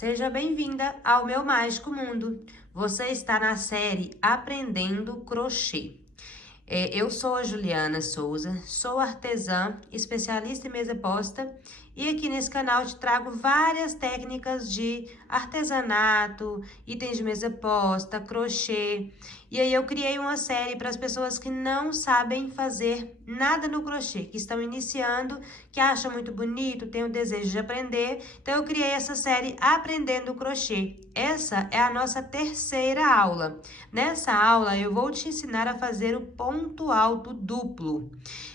Seja bem-vinda ao meu mágico mundo. Você está na série Aprendendo Crochê. Eu sou a Juliana Souza, sou artesã, especialista em mesa posta e aqui nesse canal te trago várias técnicas de artesanato, itens de mesa posta, crochê. E aí eu criei uma série para as pessoas que não sabem fazer nada no crochê, que estão iniciando, que acham muito bonito, têm o desejo de aprender. Então eu criei essa série Aprendendo Crochê. Essa é a nossa terceira aula. Nessa aula eu vou te ensinar a fazer o ponto alto duplo.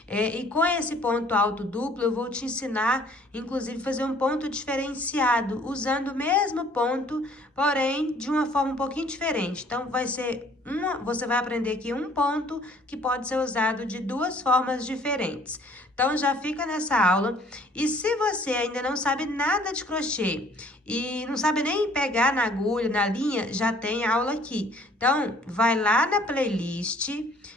E com esse ponto alto duplo eu vou te ensinar, inclusive, fazer um ponto diferenciado, usando o mesmo ponto, porém de uma forma um pouquinho diferente. Então você vai aprender aqui um ponto que pode ser usado de duas formas diferentes. Então já fica nessa aula. E se você ainda não sabe nada de crochê e não sabe nem pegar na agulha, na linha, já tem aula aqui. Então vai lá na playlist,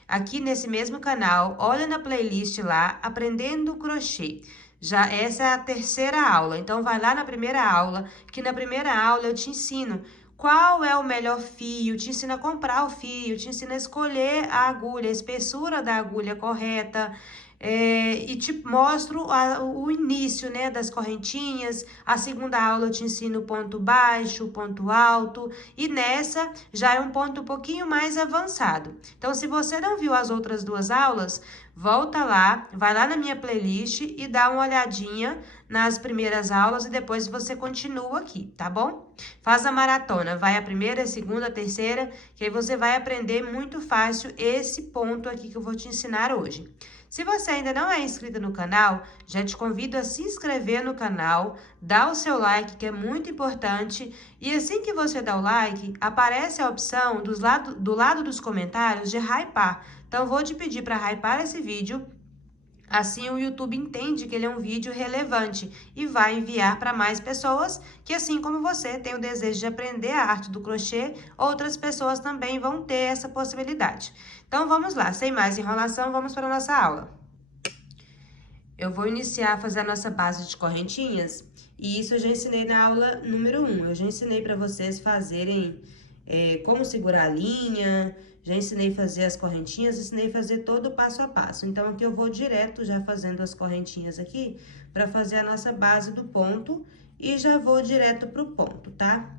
aqui nesse mesmo canal, olha na playlist lá, Aprendendo Crochê. Já essa é a terceira aula, então vai lá na primeira aula, que na primeira aula eu te ensino qual é o melhor fio, te ensino a comprar o fio, te ensino a escolher a agulha, a espessura da agulha correta, e te mostro o início, né, das correntinhas. A segunda aula eu te ensino o ponto baixo, o ponto alto, e nessa já é um ponto um pouquinho mais avançado. Então, se você não viu as outras duas aulas, volta lá, vai lá na minha playlist e dá uma olhadinha nas primeiras aulas e depois você continua aqui, tá bom? Faz a maratona, vai a primeira, a segunda, a terceira, que aí você vai aprender muito fácil esse ponto aqui que eu vou te ensinar hoje. Se você ainda não é inscrito no canal, já te convido a se inscrever no canal, dar o seu like, que é muito importante, e assim que você dá o like, aparece a opção do lado dos comentários de hypar. Então, eu vou te pedir para hypar esse vídeo. Assim, o YouTube entende que ele é um vídeo relevante e vai enviar para mais pessoas que, assim como você, tem o desejo de aprender a arte do crochê, outras pessoas também vão ter essa possibilidade. Então, vamos lá, sem mais enrolação, vamos para a nossa aula. Eu vou iniciar a fazer a nossa base de correntinhas, e isso eu já ensinei na aula número 1. Eu já ensinei para vocês fazerem como segurar a linha, já ensinei a fazer as correntinhas, ensinei a fazer todo o passo a passo. Então, aqui eu vou direto já fazendo as correntinhas aqui, para fazer a nossa base do ponto, e já vou direto pro ponto, tá?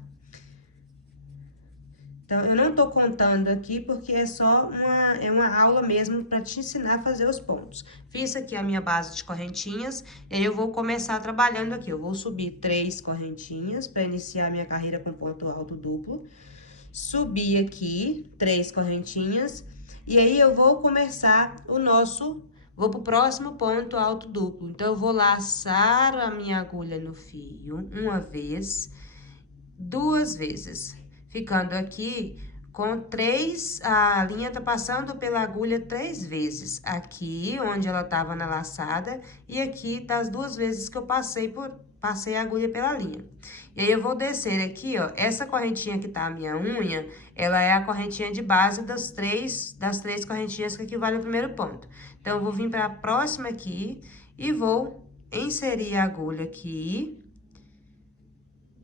Então, eu não tô contando aqui porque é só uma aula mesmo para te ensinar a fazer os pontos. Fiz aqui a minha base de correntinhas, e aí eu vou começar trabalhando aqui. Eu vou subir 3 correntinhas para iniciar a minha carreira com ponto alto duplo. Subi aqui 3 correntinhas, e aí eu vou começar vou pro próximo ponto alto duplo. Então, eu vou laçar a minha agulha no fio uma vez, 2 vezes. Ficando aqui com 3, a linha tá passando pela agulha 3 vezes. Aqui, onde ela tava na laçada, e aqui das 2 vezes que eu passei a agulha pela linha. E aí, eu vou descer aqui, ó, essa correntinha que tá a minha unha, ela é a correntinha de base das três correntinhas que equivalem ao primeiro ponto. Então, eu vou vir pra próxima aqui e vou inserir a agulha aqui.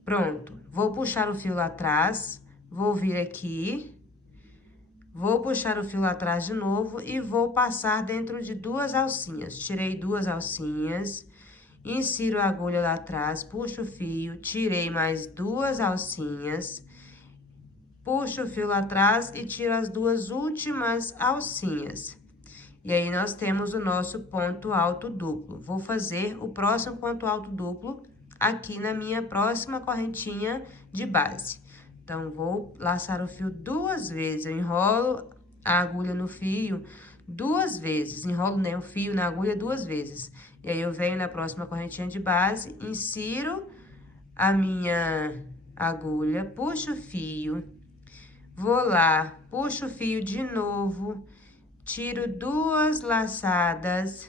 Pronto, vou puxar o fio lá atrás, vou vir aqui, vou puxar o fio lá atrás de novo e vou passar dentro de 2 alcinhas. Tirei 2 alcinhas, insiro a agulha lá atrás, puxo o fio, tirei mais 2 alcinhas, puxo o fio lá atrás e tiro as 2 últimas alcinhas. E aí, nós temos o nosso ponto alto duplo. Vou fazer o próximo ponto alto duplo aqui na minha próxima correntinha de base. Então, vou laçar o fio 2 vezes, eu enrolo a agulha no fio 2 vezes, enrolo, né, o fio na agulha 2 vezes. E aí, eu venho na próxima correntinha de base, insiro a minha agulha, puxo o fio, vou lá, puxo o fio de novo, tiro 2 laçadas,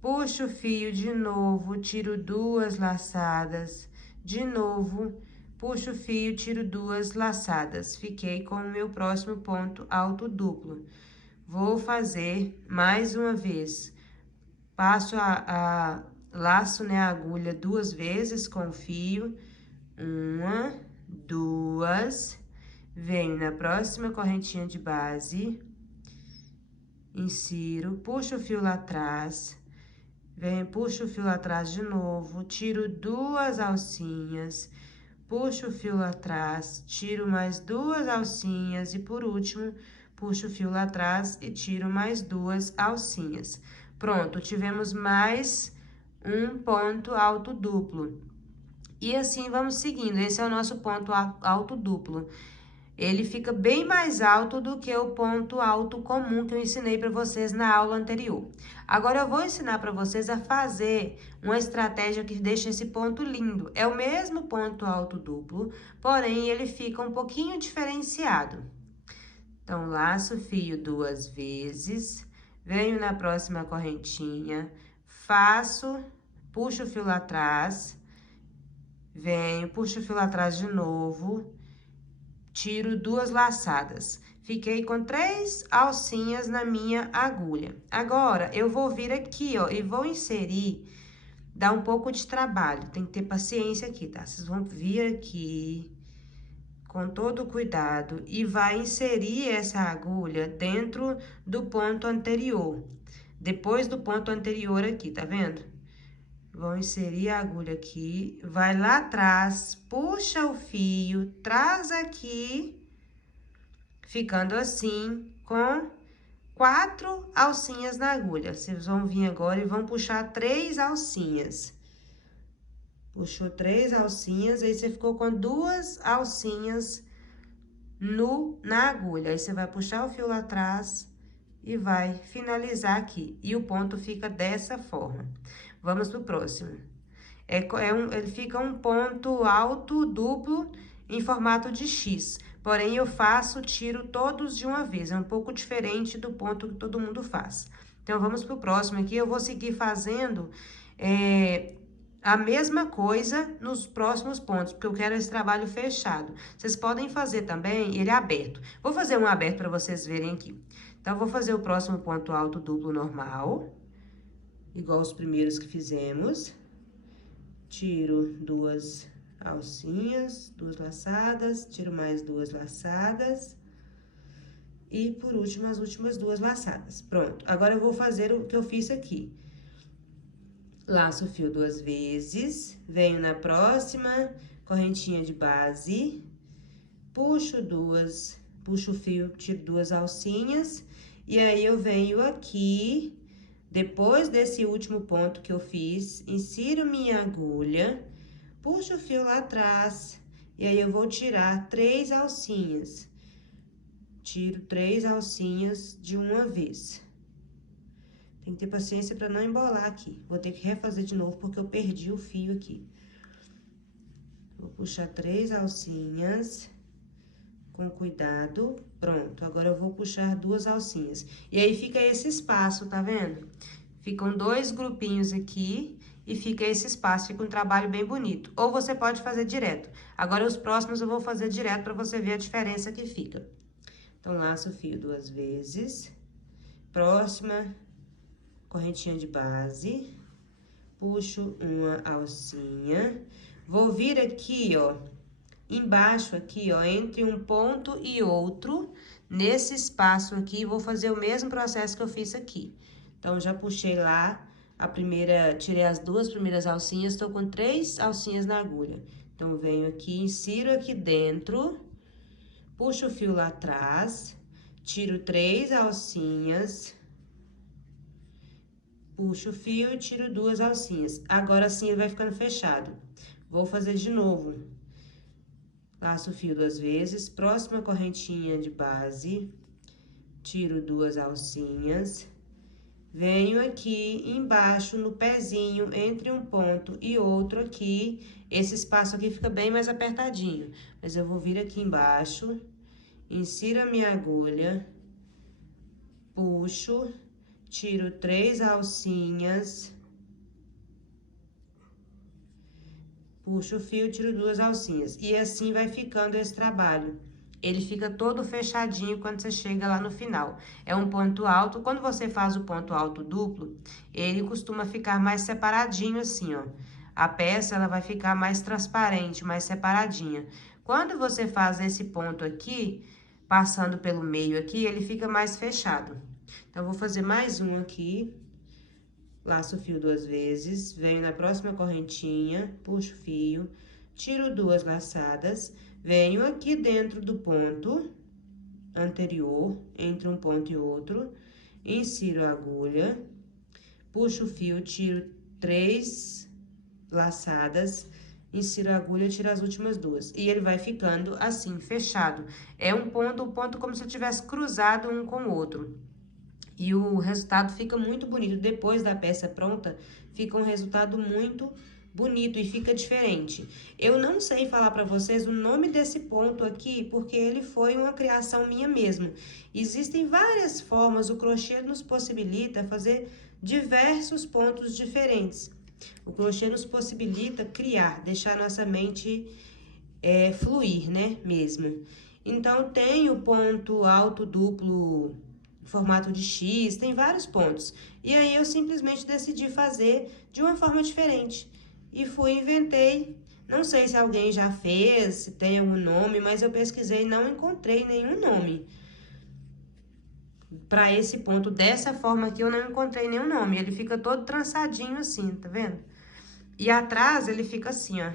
puxo o fio de novo, tiro 2 laçadas, de novo, puxo o fio, tiro 2 laçadas. Fiquei com o meu próximo ponto alto duplo. Vou fazer mais uma vez. Passo laço, né, a agulha 2 vezes com o fio, Uma, duas, venho na próxima correntinha de base, insiro, puxo o fio lá atrás, venho, puxo o fio lá atrás de novo, tiro 2 alcinhas, puxo o fio lá atrás, tiro mais 2 alcinhas e por último, puxo o fio lá atrás e tiro mais 2 alcinhas. Pronto, tivemos mais um ponto alto duplo. E assim vamos seguindo, esse é o nosso ponto alto duplo. Ele fica bem mais alto do que o ponto alto comum que eu ensinei para vocês na aula anterior. Agora, eu vou ensinar para vocês a fazer uma estratégia que deixa esse ponto lindo. É o mesmo ponto alto duplo, porém, ele fica um pouquinho diferenciado. Então, laço o fio 2 vezes, venho na próxima correntinha, faço, puxo o fio lá atrás, venho, puxo o fio lá atrás de novo, tiro 2 laçadas. Fiquei com 3 alcinhas na minha agulha. Agora, eu vou vir aqui, ó, e vou inserir, dá um pouco de trabalho, tem que ter paciência aqui, tá? Vocês vão vir aqui com todo cuidado e vai inserir essa agulha dentro do ponto anterior. Depois do ponto anterior aqui, tá vendo? Vão inserir a agulha aqui, vai lá atrás, puxa o fio, traz aqui, ficando assim, com 4 alcinhas na agulha. Vocês vão vir agora e vão puxar 3 alcinhas. Puxou 3 alcinhas, aí você ficou com 2 alcinhas na agulha. Aí você vai puxar o fio lá atrás e vai finalizar aqui. E o ponto fica dessa forma. Vamos pro próximo. Ele fica um ponto alto duplo em formato de X. Porém, eu tiro todos de uma vez. É um pouco diferente do ponto que todo mundo faz. Então, vamos pro próximo aqui. Eu vou seguir fazendo a mesma coisa nos próximos pontos, porque eu quero esse trabalho fechado. Vocês podem fazer também ele aberto. Vou fazer um aberto para vocês verem aqui. Então, eu vou fazer o próximo ponto alto duplo normal, igual os primeiros que fizemos. Tiro 2 alcinhas, 2 laçadas, tiro mais 2 laçadas. E, por último, as últimas 2 laçadas. Pronto. Agora, eu vou fazer o que eu fiz aqui. Laço o fio 2 vezes, venho na próxima correntinha de base, puxo o fio, tiro 2 alcinhas, e aí eu venho aqui, depois desse último ponto que eu fiz, insiro minha agulha, puxo o fio lá atrás, e aí eu vou tirar 3 alcinhas. Tiro 3 alcinhas de uma vez. Tem que ter paciência para não embolar aqui. Vou ter que refazer de novo, porque eu perdi o fio aqui. Vou puxar 3 alcinhas, com cuidado. Pronto, agora eu vou puxar 2 alcinhas. E aí, fica esse espaço, tá vendo? Ficam 2 grupinhos aqui e fica esse espaço, fica um trabalho bem bonito. Ou você pode fazer direto. Agora, os próximos eu vou fazer direto para você ver a diferença que fica. Então, laço o fio 2 vezes. Próxima correntinha de base, puxo uma alcinha, vou vir aqui, ó, embaixo aqui, ó, entre um ponto e outro, nesse espaço aqui, vou fazer o mesmo processo que eu fiz aqui. Então, já puxei lá tirei as 2 primeiras alcinhas, tô com 3 alcinhas na agulha. Então, venho aqui, insiro aqui dentro, puxo o fio lá atrás, tiro 3 alcinhas, puxo o fio e tiro 2 alcinhas. Agora, sim, ele vai ficando fechado. Vou fazer de novo. Laço o fio 2 vezes, próxima correntinha de base, tiro 2 alcinhas, venho aqui embaixo no pezinho, entre um ponto e outro aqui, esse espaço aqui fica bem mais apertadinho, mas eu vou vir aqui embaixo, insiro a minha agulha, puxo, tiro 3 alcinhas, puxo o fio, tiro 2 alcinhas. E assim vai ficando esse trabalho. Ele fica todo fechadinho quando você chega lá no final. É um ponto alto. Quando você faz o ponto alto duplo, ele costuma ficar mais separadinho assim, ó. a peça ela vai ficar mais transparente, mais separadinha. Quando você faz esse ponto aqui, passando pelo meio aqui, ele fica mais fechado. Então, vou fazer mais um aqui. Laço o fio 2 vezes, venho na próxima correntinha, puxo o fio, tiro 2 laçadas, venho aqui dentro do ponto anterior, entre um ponto e outro, insiro a agulha, puxo o fio, tiro 3 laçadas, insiro a agulha, tiro as últimas 2. E ele vai ficando assim, fechado. É um ponto como se eu tivesse cruzado um com o outro. E o resultado fica muito bonito. Depois da peça pronta, fica um resultado muito bonito e fica diferente. Eu não sei falar para vocês o nome desse ponto aqui, porque ele foi uma criação minha mesmo. Existem várias formas, o crochê nos possibilita fazer diversos pontos diferentes. O crochê nos possibilita criar, deixar nossa mente fluir, né, mesmo. Então, tem o ponto alto duplo formato de X, tem vários pontos. E aí, eu simplesmente decidi fazer de uma forma diferente. E inventei, não sei se alguém já fez, se tem algum nome, mas eu pesquisei e não encontrei nenhum nome. Para esse ponto, dessa forma aqui, eu não encontrei nenhum nome. Ele fica todo trançadinho assim, tá vendo? E atrás, ele fica assim, ó.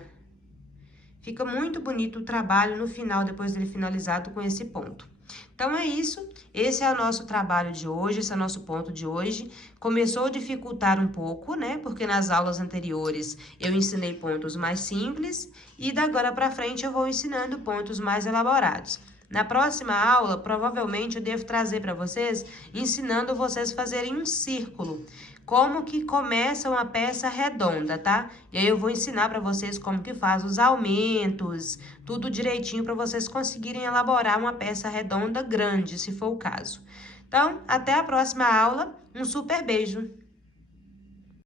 Fica muito bonito o trabalho no final, depois dele finalizado com esse ponto. Então, é isso. Esse é o nosso trabalho de hoje, esse é o nosso ponto de hoje. Começou a dificultar um pouco, né? Porque nas aulas anteriores eu ensinei pontos mais simples e da agora pra frente eu vou ensinando pontos mais elaborados. Na próxima aula, provavelmente, eu devo trazer para vocês, ensinando vocês a fazerem um círculo. Como que começa uma peça redonda, tá? E aí eu vou ensinar para vocês como que faz os aumentos, tudo direitinho para vocês conseguirem elaborar uma peça redonda grande, se for o caso. Então, até a próxima aula. Um super beijo!